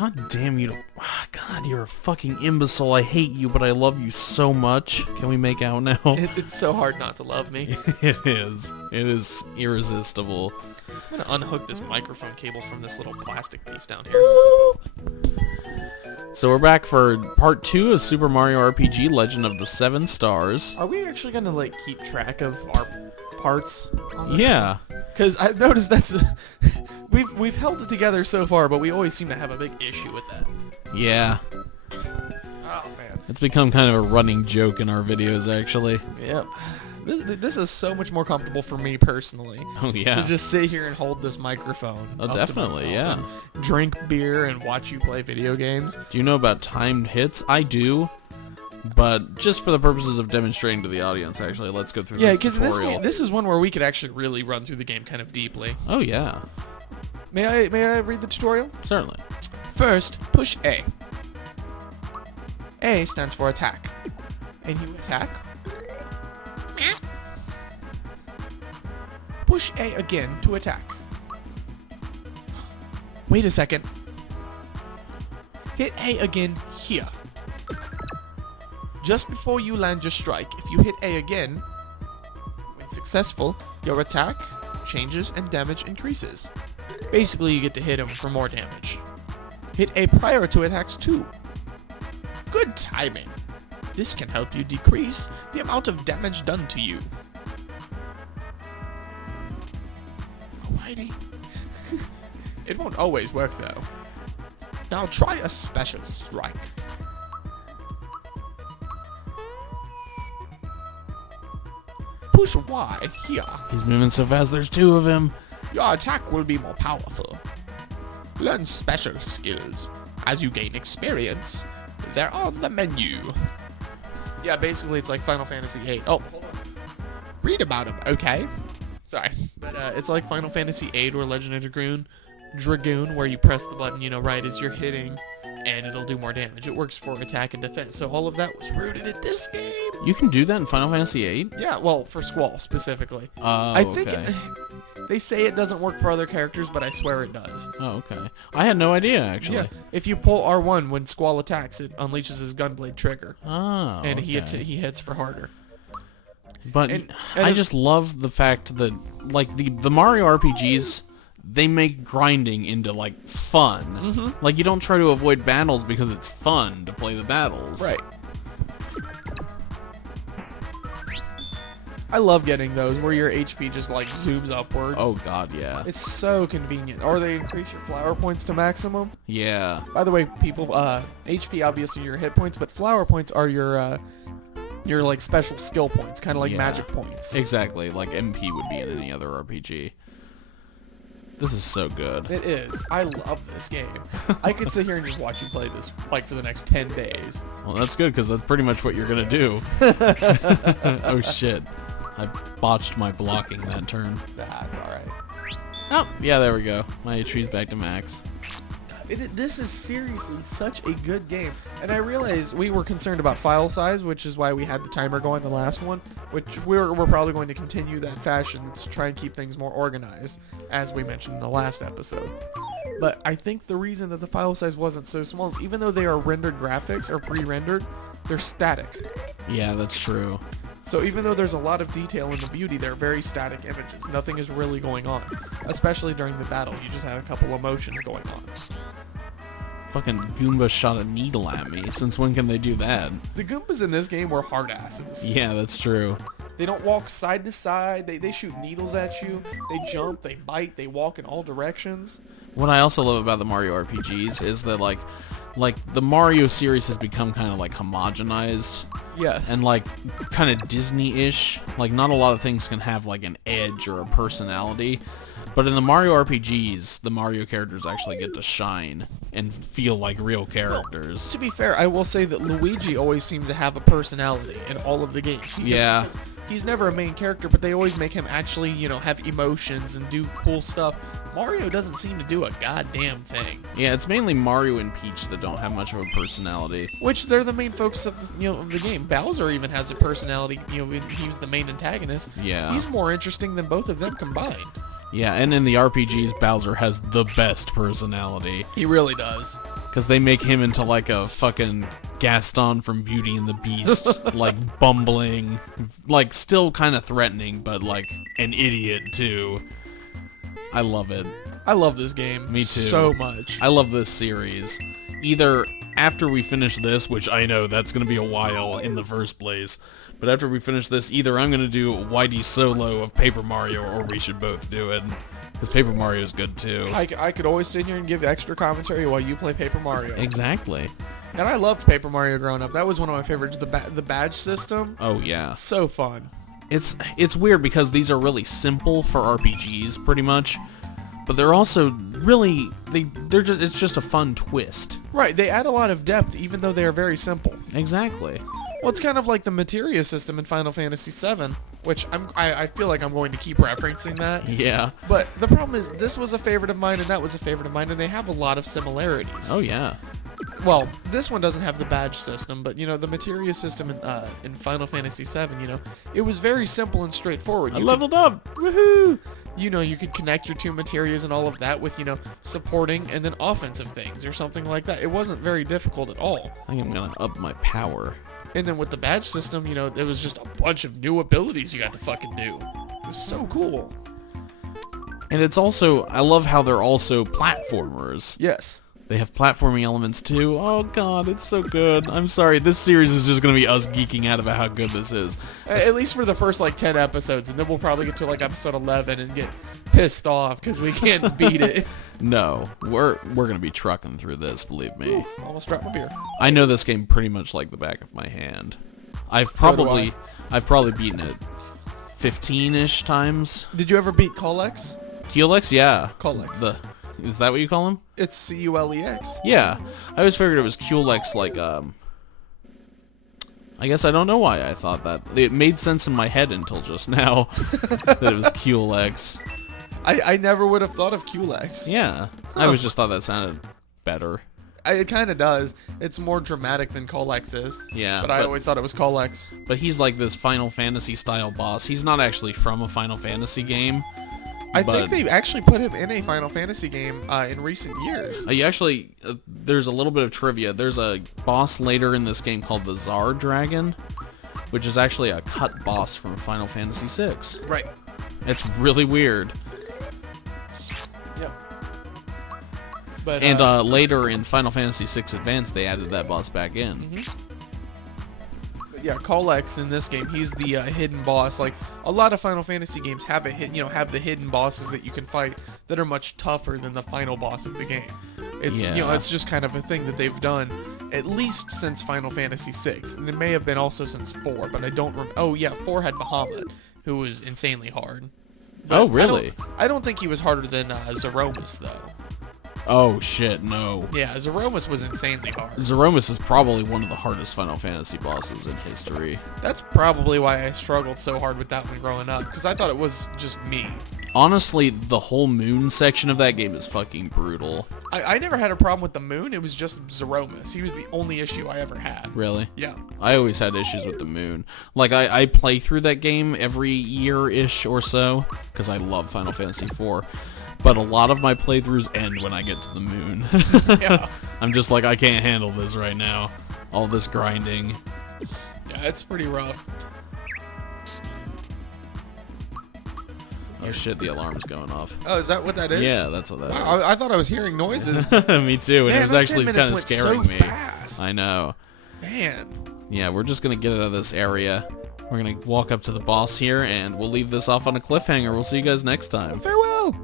God damn you. God, you're a fucking imbecile. I hate you, but I love you so much. Can we make out now? It's so hard not to love me. It is. It is irresistible. I'm going to unhook this microphone cable from this little plastic piece down here. So we're back for part 2 of Super Mario RPG Legend of the Seven Stars. Are we actually going to, like, keep track of our parts on this? Yeah. Because I've noticed that's... we've held it together so far, but we always seem to have a big issue with that. Yeah. Oh, man. It's become kind of a running joke in our videos, actually. Yep. This is so much more comfortable for me personally. Oh, yeah. To just sit here and hold this microphone. Oh, definitely, yeah. Drink beer and watch you play video games. Do you know about timed hits? I do. But just for the purposes of demonstrating to the audience, actually, let's go through the tutorial. Yeah, because this is one where we could actually really run through the game kind of deeply. Oh, yeah. May I read the tutorial? Certainly. First, push A. A stands for attack. And you attack. Push A again to attack. Wait a second. Hit A again here. Just before you land your strike, if you hit A again, when successful, your attack changes and damage increases. Basically, you get to hit him for more damage. Hit A prior to attacks too. Good timing. This can help you decrease the amount of damage done to you. Whitey. It won't always work though. Now try a special strike. Push Y here. He's moving so fast, there's 2 of him. Your attack will be more powerful. Learn special skills. As you gain experience, they're on the menu. Yeah, basically it's like Final Fantasy VIII. Oh, read about them, okay? Sorry. But it's like Final Fantasy VIII or Legend of Dragoon, where you press the button, right as you're hitting, and it'll do more damage. It works for attack and defense. So all of that was rooted in this game. You can do that in Final Fantasy VIII? Yeah, well, for Squall specifically. Oh, I think okay. They say it doesn't work for other characters, but I swear it does. Oh, okay. I had no idea, actually. Yeah, if you pull R1 when Squall attacks, it unleashes his gunblade trigger. Oh, and okay. he hits for harder. But And I just love the fact that, like, the Mario RPGs, they make grinding into, like, fun. Mm-hmm. Like, you don't try to avoid battles because it's fun to play the battles. Right. I love getting those where your HP just like zooms upward. Oh god, yeah. It's so convenient. Or they increase your flower points to maximum. Yeah. By the way, people, HP obviously your hit points, but flower points are your like special skill points, kind of like magic points. Exactly, like MP would be in any other RPG. This is so good. It is. I love this game. I could sit here and just watch you play this like for the next 10 days. Well, that's good because that's pretty much what you're gonna do. Oh shit. I botched my blocking that turn. Nah, it's alright. Oh, yeah, there we go. My HP's back to max. This is seriously such a good game. And I realized we were concerned about file size, which is why we had the timer going the last one, which we're probably going to continue that fashion to try and keep things more organized, as we mentioned in the last episode. But I think the reason that the file size wasn't so small is even though they are rendered graphics or pre-rendered, they're static. Yeah, that's true. So even though there's a lot of detail in the beauty, they're very static images. Nothing is really going on. Especially during the battle, you just have a couple emotions going on. Fucking Goomba shot a needle at me. Since when can they do that? The Goombas in this game were hard asses. Yeah, that's true. They don't walk side to side. They shoot needles at you. They jump, they bite, they walk in all directions. What I also love about the Mario RPGs is that like the Mario series has become kind of like homogenized. Yes. And like kind of Disney-ish. Like not a lot of things can have like an edge or a personality. But in the Mario RPGs, the Mario characters actually get to shine and feel like real characters. Well, to be fair, I will say that Luigi always seems to have a personality in all of the games. He's never a main character, but they always make him actually, have emotions and do cool stuff. Mario doesn't seem to do a goddamn thing. Yeah, it's mainly Mario and Peach that don't have much of a personality. Which they're the main focus of the game. Bowser even has a personality. He's the main antagonist. Yeah. He's more interesting than both of them combined. Yeah, and in the RPGs, Bowser has the best personality. He really does. Because they make him into like a fucking Gaston from Beauty and the Beast, like bumbling, like still kind of threatening, but like an idiot too. I love it. I love this game. Me too. So much. I love this series. Either after we finish this, which I know that's going to be a while in the first place, but after we finish this, either I'm going to do Whitey solo of Paper Mario, or we should both do it. Because Paper Mario is good too. I could always sit here and give extra commentary while you play Paper Mario. Exactly. And I loved Paper Mario growing up. That was one of my favorites. The badge system. Oh yeah. So fun. It's weird because these are really simple for RPGs, pretty much, but they're also really it's just a fun twist. Right. They add a lot of depth, even though they are very simple. Exactly. Well, it's kind of like the materia system in Final Fantasy VII, which I feel like I'm going to keep referencing that. Yeah. But the problem is, this was a favorite of mine, and that was a favorite of mine, and they have a lot of similarities. Oh yeah. Well, this one doesn't have the badge system, but, the materia system in Final Fantasy VII, it was very simple and straightforward. I leveled up! Woohoo! You could connect your two materias and all of that with, supporting and then offensive things or something like that. It wasn't very difficult at all. I think I'm gonna up my power. And then with the badge system, there was just a bunch of new abilities you got to fucking do. It was so cool. And it's also, I love how they're also platformers. Yes. They have platforming elements too. Oh god, it's so good. I'm sorry, this series is just gonna be us geeking out about how good this is. At least for the first 10 episodes, and then we'll probably get to episode 11 and get pissed off because we can't beat it. No, we're gonna be trucking through this, believe me. Ooh, almost dropped my beer. I know this game pretty much like the back of my hand. I've So do probably beaten it 15-ish times. Did you ever beat Colex? Culex, yeah. Colex. Is that what you call him? It's Culex. Yeah. I always figured it was Culex, I guess I don't know why I thought that. It made sense in my head until just now that it was Culex. I never would have thought of Culex. Yeah. I always just thought that sounded better. It kind of does. It's more dramatic than Colex is. Yeah. But I always thought it was Colex. But he's like this Final Fantasy style boss. He's not actually from a Final Fantasy game. I think they actually put him in a Final Fantasy game in recent years. There's a little bit of trivia. There's a boss later in this game called the Tsar Dragon, which is actually a cut boss from Final Fantasy VI. Right. It's really weird. Yep. But, later in Final Fantasy VI Advance, they added that boss back in. Mm-hmm. Yeah, Colex in this game, he's the hidden boss. Like a lot of Final Fantasy games have have the hidden bosses that you can fight that are much tougher than the final boss of the game. It's it's just kind of a thing that they've done at least since Final Fantasy VI, and it may have been also since 4, but I don't remember. Oh yeah, 4 had Bahamut, who was insanely hard. But oh really? I don't think he was harder than Zeromus though. Oh shit, no. Yeah, Zeromus was insanely hard. Zeromus is probably one of the hardest Final Fantasy bosses in history. That's probably why I struggled so hard with that one growing up, because I thought it was just me. Honestly, the whole moon section of that game is fucking brutal. I never had a problem with the moon, it was just Zeromus. He was the only issue I ever had. Really? Yeah. I always had issues with the moon. Like, I play through that game every year-ish or so, because I love Final Fantasy IV. But a lot of my playthroughs end when I get to the moon. Yeah. I'm just like, I can't handle this right now. All this grinding. Yeah, it's pretty rough. Oh shit, the alarm's going off. Oh, is that what that is? Yeah, that's what that is. I thought I was hearing noises. Me too, and Man, it was that actually 10 kind of minutes went scaring so me. fast. I know. Man. Yeah, we're just gonna get out of this area. We're gonna walk up to the boss here, and we'll leave this off on a cliffhanger. We'll see you guys next time. Farewell.